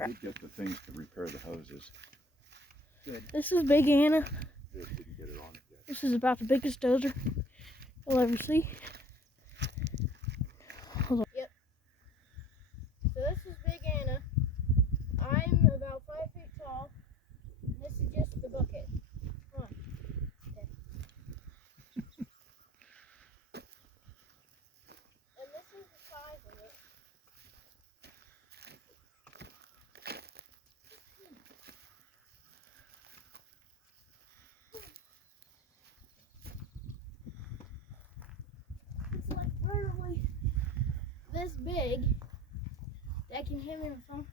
I did get the things to repair the hoses. Good. This is Big Anna. Didn't get it on it yet. This is about the biggest dozer you'll ever see. Hold on. Yep. So this is Big Anna. I'm about 5 feet tall. And this is just the bucket. Come on. Okay. And this is the size of it. It's like literally this big. Dad, can you hand me the phone?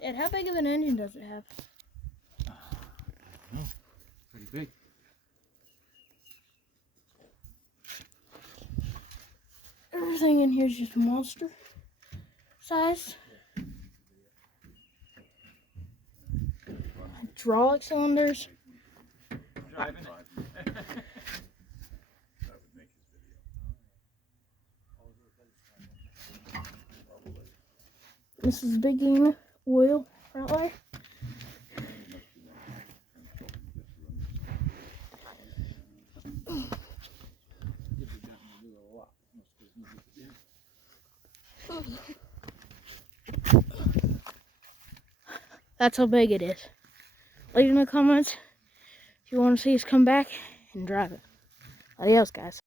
Dad, how big of an engine does it have? Oh, pretty big. Everything in here is just monster size. Hydraulic cylinders. Driving. This is Big Anna oil right there. That's how big it is. Leave in the comments if you want to see us come back and drive it. Adios, guys.